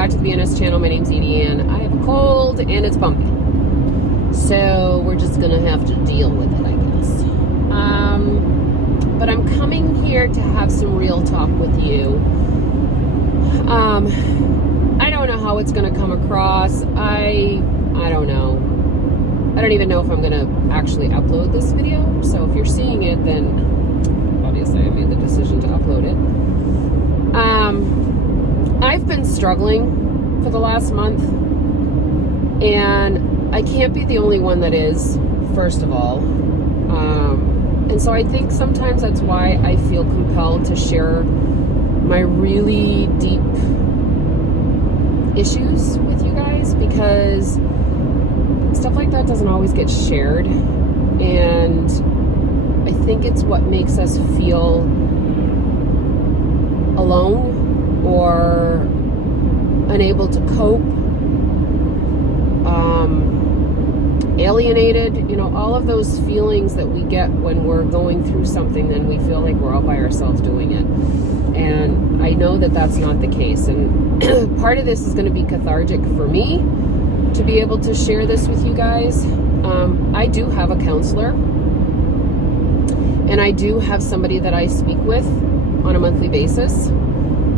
back to the BNS channel. My name's EdieAnne. I have a cold and it's bumpy. So we're just going to have to deal with it, I guess. But I'm coming here to have some real talk with you. I don't know how it's going to come across. I don't know. I don't even know if I'm going to actually upload this video. So if you're seeing it, then obviously I made the decision to upload it. I've been struggling for the last month, and I can't be the only one that is, first of all. And so I think sometimes that's why I feel compelled to share my really deep issues with you guys, because stuff like that doesn't always get shared, and I think it's what makes us feel alone or unable to cope, alienated, all of those feelings that we get when we're going through something, and we feel like we're all by ourselves doing it. And I know that that's not the case, and part of this is going to be cathartic for me to be able to share this with you guys. I do have a counselor, and I do have somebody that I speak with on a monthly basis,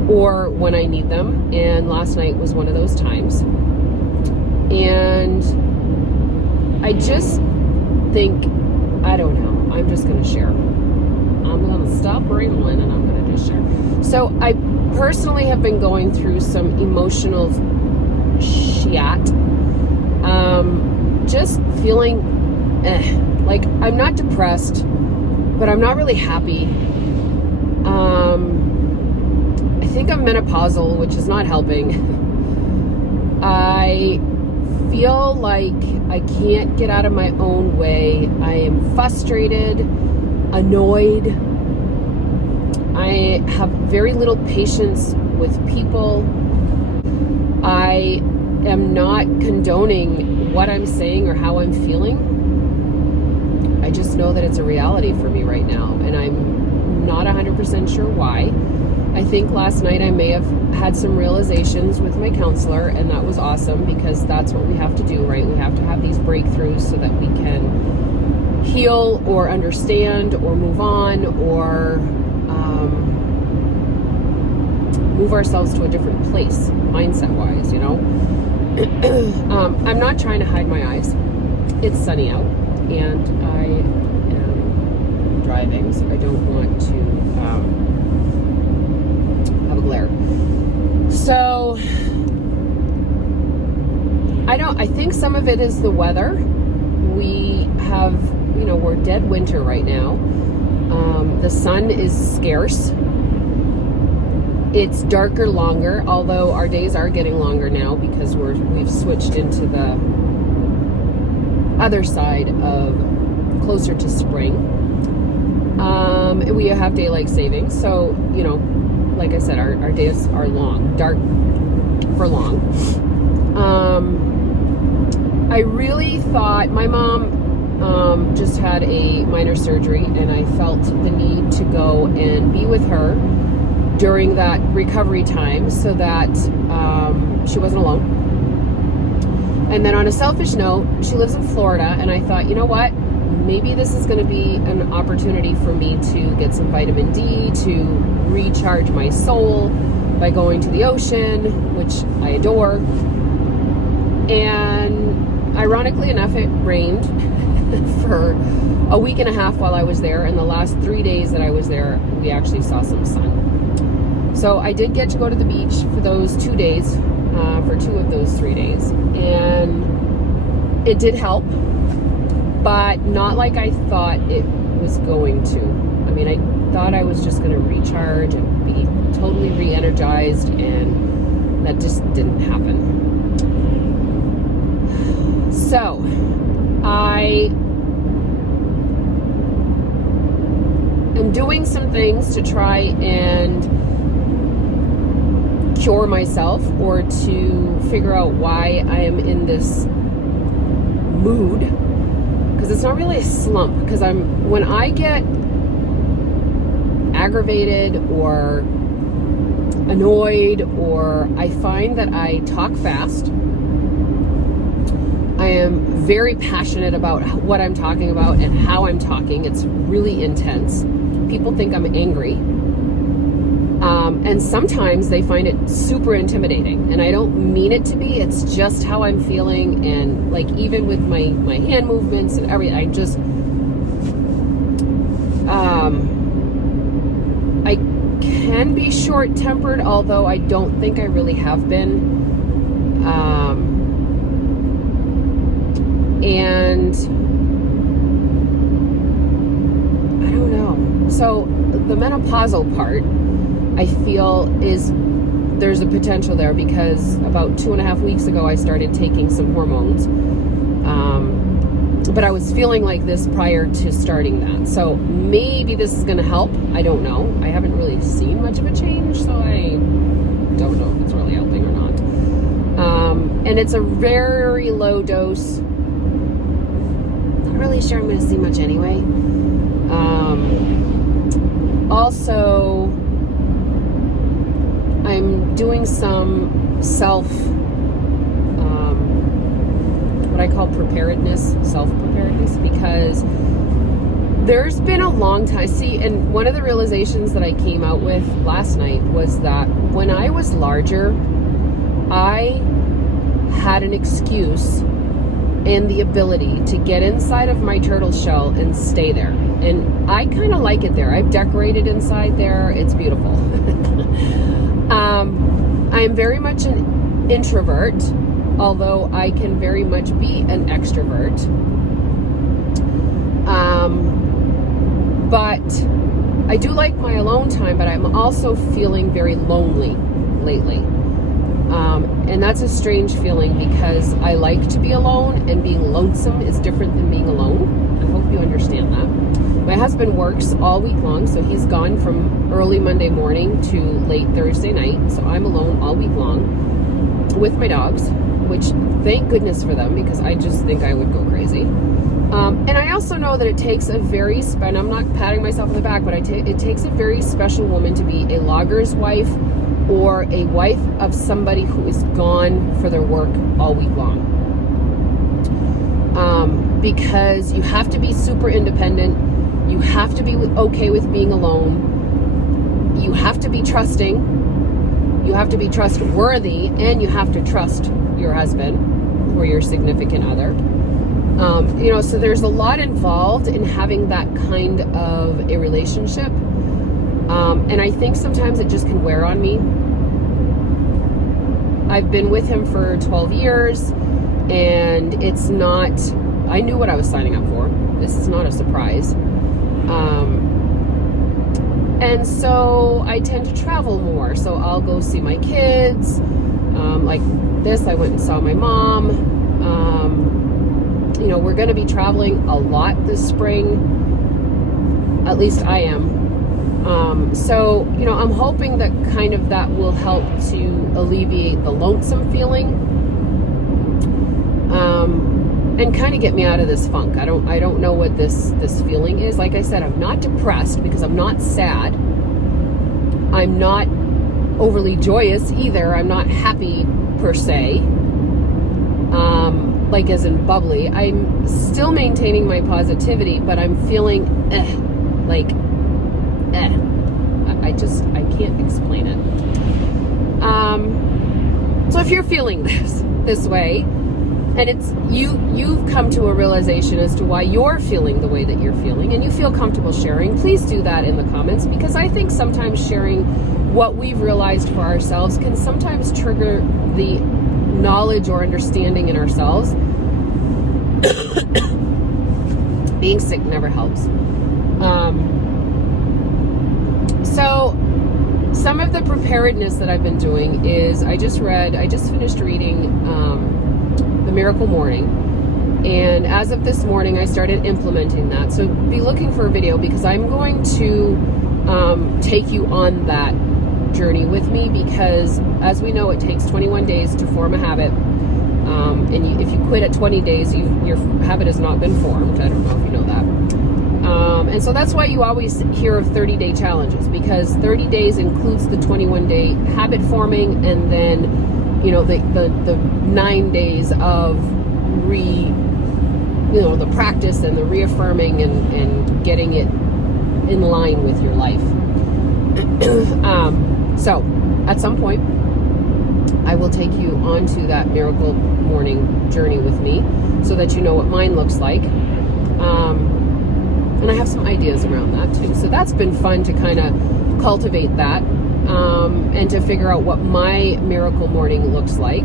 or when I need them, and last night was one of those times. And I just think, I don't know, I'm just going to share. I'm going to stop rambling and I'm going to just share. So I personally have been going through some emotional shit. Just feeling like I'm not depressed, but I'm not really happy. I think I'm menopausal, which is not helping. I feel like I can't get out of my own way. I am frustrated, annoyed. I have very little patience with people. I am not condoning what I'm saying or how I'm feeling. I just know that it's a reality for me right now, and I'm not 100% sure why. I think last night I may have had some realizations with my counselor, and that was awesome, because that's what we have to do, right? We have to have these breakthroughs so that we can heal or understand or move on, or move ourselves to a different place, mindset-wise, I'm not trying to hide my eyes. It's sunny out, and I am driving, so I don't want to have a glare. So I think some of it is the weather. We have, we're dead winter right now. The sun is scarce. It's darker longer, although our days are getting longer now because we've switched into the other side of closer to spring. We have daylight savings, so like I said, our days are long, dark for long. I really thought, my mom just had a minor surgery, and I felt the need to go and be with her during that recovery time so that she wasn't alone. And then on a selfish note, she lives in Florida, and I thought, you know what? Maybe this is going to be an opportunity for me to get some vitamin D, to recharge my soul by going to the ocean, which I adore. And ironically enough, it rained for a week and a half while I was there, and the last 3 days that I was there, we actually saw some sun. So I did get to go to the beach for those 2 days, for 2 of those 3 days, and it did help, but not like I thought it was going to. I mean, I thought I was just going to recharge and be totally re-energized, and that just didn't happen. So I am doing some things to try and cure myself, or to figure out why I am in this mood, because it's not really a slump, because when I get aggravated or annoyed, or I find that I talk fast. I am very passionate about what I'm talking about and how I'm talking. It's really intense. People think I'm angry. And sometimes they find it super intimidating, and I don't mean it to be. It's just how I'm feeling, and like even with my hand movements and everything, I just I can be short-tempered, although I don't think I really have been. And I don't know. So the menopausal part, I feel there's a potential there, because about 2.5 weeks ago I started taking some hormones. But I was feeling like this prior to starting that. So maybe this is going to help. I don't know. I haven't really seen much of a change, so I don't know if it's really helping or not. And it's a very low dose. Not really sure I'm going to see much anyway. Also, I'm doing some what I call self-preparedness, because there's been a long time. See, and one of the realizations that I came out with last night was that when I was larger, I had an excuse and the ability to get inside of my turtle shell and stay there. And I kind of like it there. I've decorated inside there. It's beautiful. I am very much an introvert, although I can very much be an extrovert. But I do like my alone time, but I'm also feeling very lonely lately. And that's a strange feeling, because I like to be alone, and being lonesome is different than being alone. I hope you understand that. My husband works all week long, so he's gone from early Monday morning to late Thursday night. So I'm alone all week long with my dogs, which thank goodness for them, because I just think I would go crazy. And I also know that it takes a very, and I'm not patting myself on the back, but it takes a very special woman to be a logger's wife, or a wife of somebody who is gone for their work all week long. Because you have to be super independent. You have to be okay with being alone. You have to be trusting. You have to be trustworthy, and you have to trust your husband or your significant other. So there's a lot involved in having that kind of a relationship. And I think sometimes it just can wear on me. I've been with him for 12 years, and it's not, I knew what I was signing up for. This is not a surprise. And so I tend to travel more. So I'll go see my kids. Like this, I went and saw my mom. We're going to be traveling a lot this spring. At least I am. So I'm hoping that kind of that will help to alleviate the lonesome feeling, and kind of get me out of this funk. I don't know what this feeling is. Like I said, I'm not depressed, because I'm not sad. I'm not overly joyous either. I'm not happy per se, like as in bubbly. I'm still maintaining my positivity, but I'm feeling I can't explain it. So if you're feeling this way, and it's you've come to a realization as to why you're feeling the way that you're feeling, and you feel comfortable sharing, please do that in the comments, because I think sometimes sharing what we've realized for ourselves can sometimes trigger the knowledge or understanding in ourselves. Being sick never helps. So some of the preparedness that I've been doing is I just finished reading The Miracle Morning, and as of this morning I started implementing that. So be looking for a video, because I'm going to take you on that journey with me, because as we know, it takes 21 days to form a habit, and if you quit at 20 days, your habit has not been formed. I don't know if you know that. And so that's why you always hear of 30-day challenges, because 30 days includes the 21-day habit forming, and then, the 9 days of the practice and the reaffirming and getting it in line with your life. So at some point, I will take you onto that miracle morning journey with me so that you know what mine looks like. And I have some ideas around that too. So that's been fun to kind of cultivate that and to figure out what my miracle morning looks like.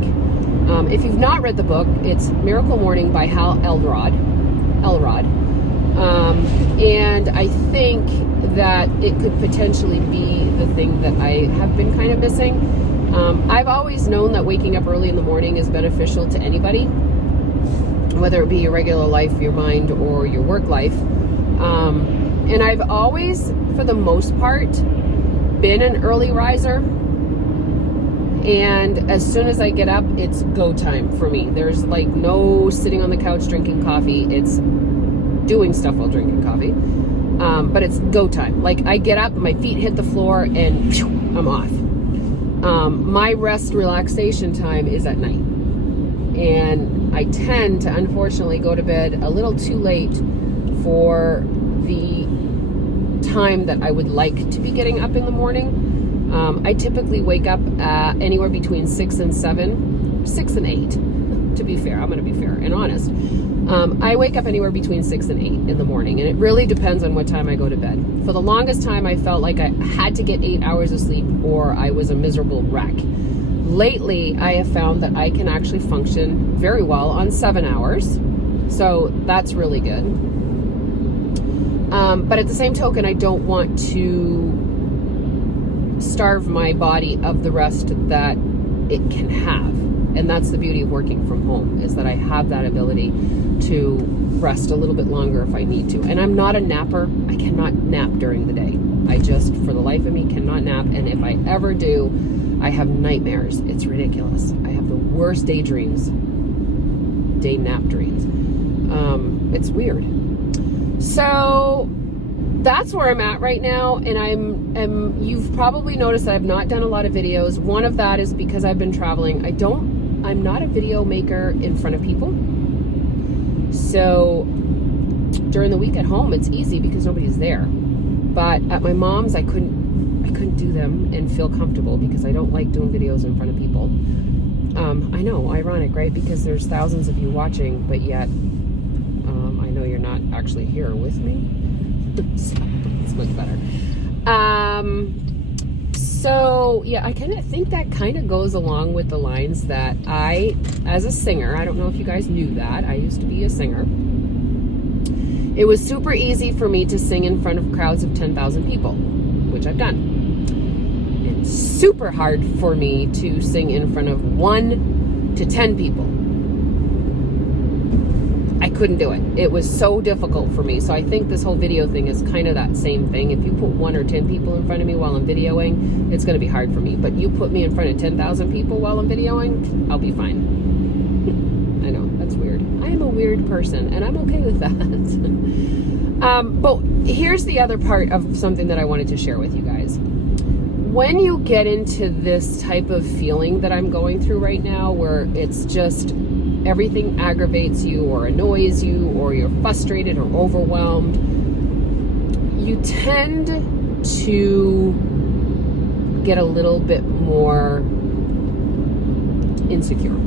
If you've not read the book, it's Miracle Morning by Elrod. And I think that it could potentially be the thing that I have been kind of missing. I've always known that waking up early in the morning is beneficial to anybody, whether it be your regular life, your mind, or your work life. And I've always, for the most part, been an early riser. And as soon as I get up, it's go time for me. There's like no sitting on the couch drinking coffee. It's doing stuff while drinking coffee. But it's go time. Like I get up, my feet hit the floor, and phew, I'm off. My rest relaxation time is at night. And I tend to, unfortunately, go to bed a little too late for the time that I would like to be getting up in the morning. I typically wake up anywhere between 6 and 7, 6 and 8, to be fair. I'm going to be fair and honest. I wake up anywhere between 6 and 8 in the morning, and it really depends on what time I go to bed. For the longest time, I felt like I had to get 8 hours of sleep or I was a miserable wreck. Lately, I have found that I can actually function very well on 7 hours, so that's really good. But at the same token, I don't want to starve my body of the rest that it can have. And that's the beauty of working from home, is that I have that ability to rest a little bit longer if I need to. And I'm not a napper. I cannot nap during the day. I just, for the life of me, cannot nap. And if I ever do, I have nightmares. It's ridiculous. I have the worst day nap dreams. It's weird. So that's where I'm at right now, and you've probably noticed that I've not done a lot of videos. One of that is because I've been traveling. I'm not a video maker in front of people. So during the week at home, it's easy because nobody's there. But at my mom's, I couldn't do them and feel comfortable because I don't like doing videos in front of people. I know, ironic, right? Because there's thousands of you watching, but yet I know you're not actually here with me. It's much better. So yeah, I kind of think that kind of goes along with the lines that I, as a singer, I don't know if you guys knew that, I used to be a singer. It was super easy for me to sing in front of crowds of 10,000 people, which I've done. It's super hard for me to sing in front of 1 to 10 people. I couldn't do it. It was so difficult for me. So I think this whole video thing is kind of that same thing. If you put 1 or 10 people in front of me while I'm videoing, it's going to be hard for me. But you put me in front of 10,000 people while I'm videoing, I'll be fine. I know, that's weird. I am a weird person, and I'm okay with that. But here's the other part of something that I wanted to share with you guys. When you get into this type of feeling that I'm going through right now, where it's just everything aggravates you or annoys you, or you're frustrated or overwhelmed, you tend to get a little bit more insecure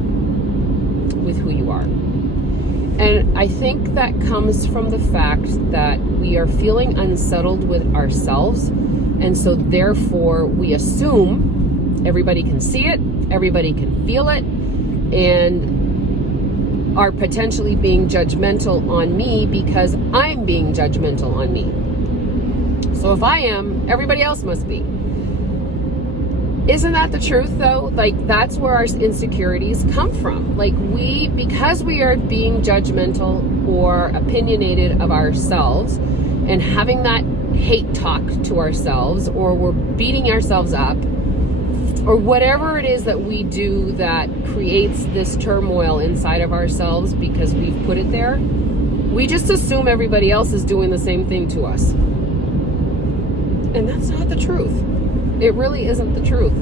with who you are. And I think that comes from the fact that we are feeling unsettled with ourselves, and so therefore we assume everybody can see it, everybody can feel it, and are potentially being judgmental on me because I'm being judgmental on me. So if I am, everybody else must be. Isn't that the truth though? Like, that's where our insecurities come from. Like, because we are being judgmental or opinionated of ourselves and having that hate talk to ourselves, or we're beating ourselves up, or whatever it is that we do that creates this turmoil inside of ourselves because we've put it there, we just assume everybody else is doing the same thing to us. And that's not the truth. It really isn't the truth.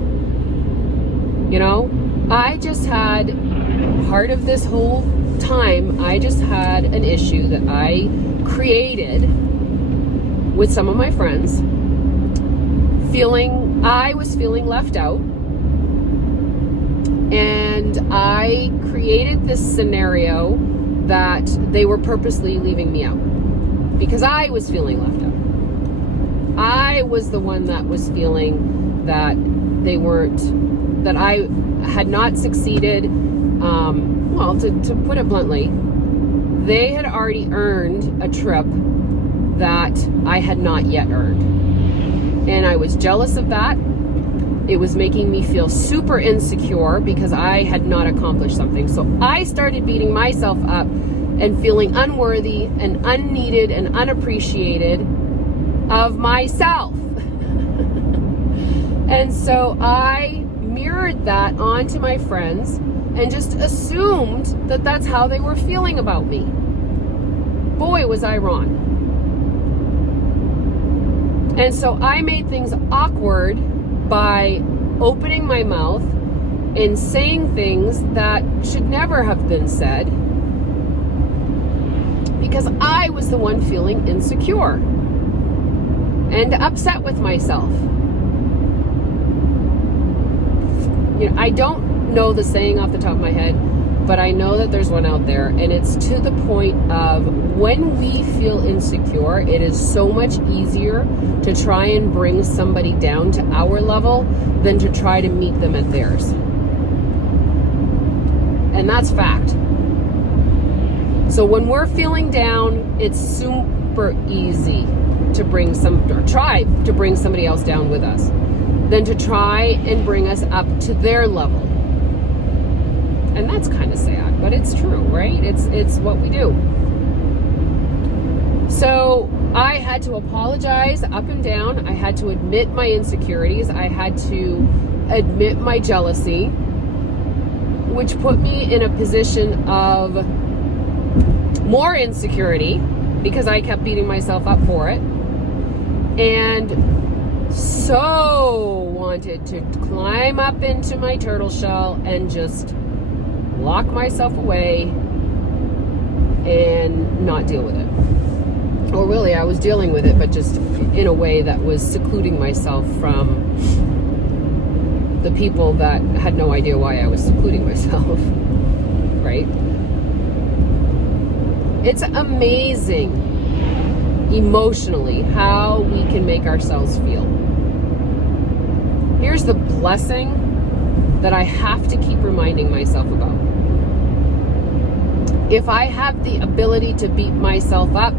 You know, I just had part of this whole time, I just had an issue that I created with some of my friends, I was feeling left out, and I created this scenario that they were purposely leaving me out because I was feeling left out. I was the one that was feeling that that I had not succeeded. To put it bluntly, they had already earned a trip that I had not yet earned. And I was jealous of that. It was making me feel super insecure because I had not accomplished something. So I started beating myself up and feeling unworthy and unneeded and unappreciated of myself. And so I mirrored that onto my friends and just assumed that that's how they were feeling about me. Boy, was I wrong. And so I made things awkward by opening my mouth and saying things that should never have been said because I was the one feeling insecure and upset with myself. You know, I don't know the saying off the top of my head, but I know that there's one out there, and it's to the point of when we feel insecure, it is so much easier to try and bring somebody down to our level than to try to meet them at theirs. And that's fact. So when we're feeling down, it's super easy to try to bring somebody else down with us than to try and bring us up to their level. And that's kind of sad, but it's true, right? It's what we do. So I had to apologize up and down. I had to admit my insecurities. I had to admit my jealousy, which put me in a position of more insecurity because I kept beating myself up for it. And so wanted to climb up into my turtle shell and just lock myself away and not deal with it. Or really, I was dealing with it, but just in a way that was secluding myself from the people that had no idea why I was secluding myself, right? It's amazing emotionally how we can make ourselves feel. Here's the blessing that I have to keep reminding myself about. If I have the ability to beat myself up,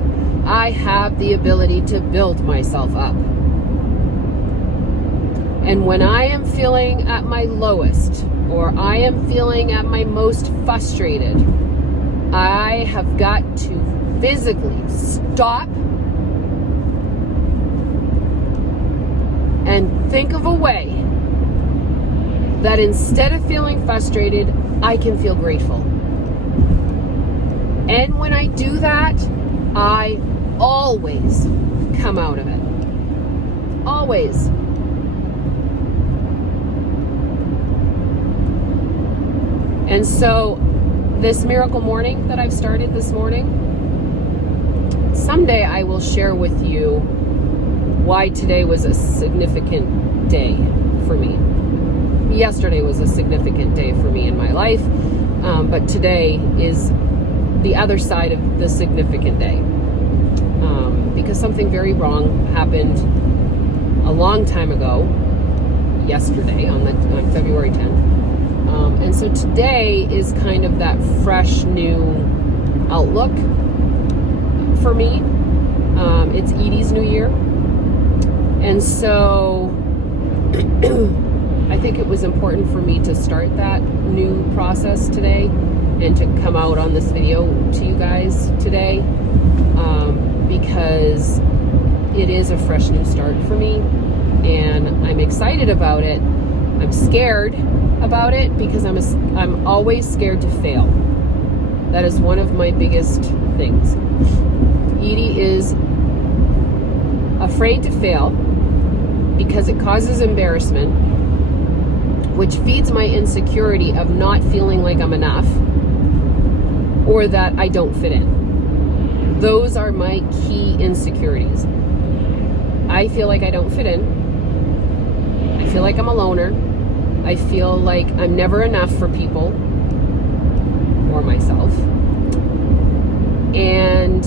I have the ability to build myself up. And when I am feeling at my lowest, or I am feeling at my most frustrated, I have got to physically stop and think of a way that instead of feeling frustrated, I can feel grateful. And when I do that, I always come out of it. Always. And so this miracle morning that I've started this morning, someday I will share with you why today was a significant day for me. Yesterday was a significant day for me in my life, but today is the other side of the significant day, because something very wrong happened a long time ago, yesterday on February 10th. And so today is kind of that fresh new outlook for me. It's Edie's new year. And so I think it was important for me to start that new process today and to come out on this video to you guys today, because it is a fresh new start for me, and I'm excited about it. I'm scared about it because I'm always scared to fail. That is one of my biggest things. Edie is afraid to fail because it causes embarrassment, which feeds my insecurity of not feeling like I'm enough or that I don't fit in. Those are my key insecurities. I feel like I don't fit in. I feel like I'm a loner. I feel like I'm never enough for people or myself. And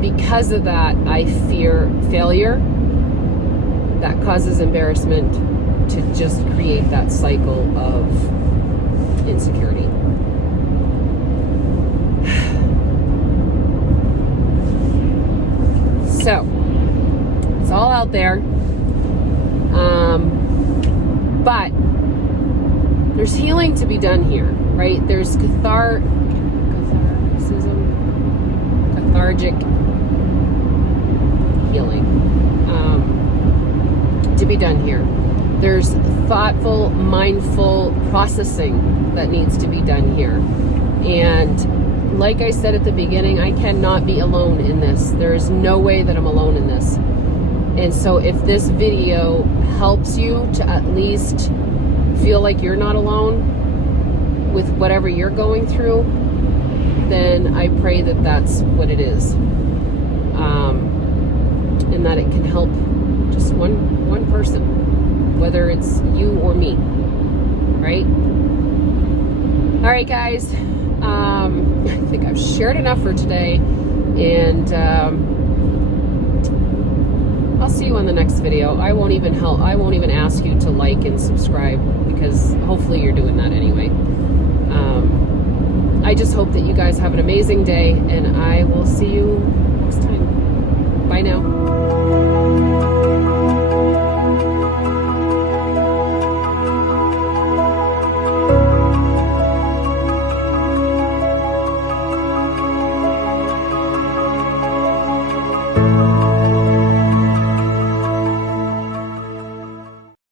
because of that, I fear failure. That causes embarrassment to just create that cycle of insecurity. So, it's all out there. But there's healing to be done here, right? There's cathartic healing to be done here. There's thoughtful, mindful processing that needs to be done here. And like I said at the beginning, I cannot be alone in this. There is no way that I'm alone in this. And so if this video helps you to at least feel like you're not alone with whatever you're going through, then I pray that that's what it is. And that it can help just one person, whether it's you or me, right? All right, guys. I think I've shared enough for today, and I'll see you on the next video. I won't even ask you to like and subscribe, because hopefully you're doing that anyway. I just hope that you guys have an amazing day, and I will see you next time. Bye now.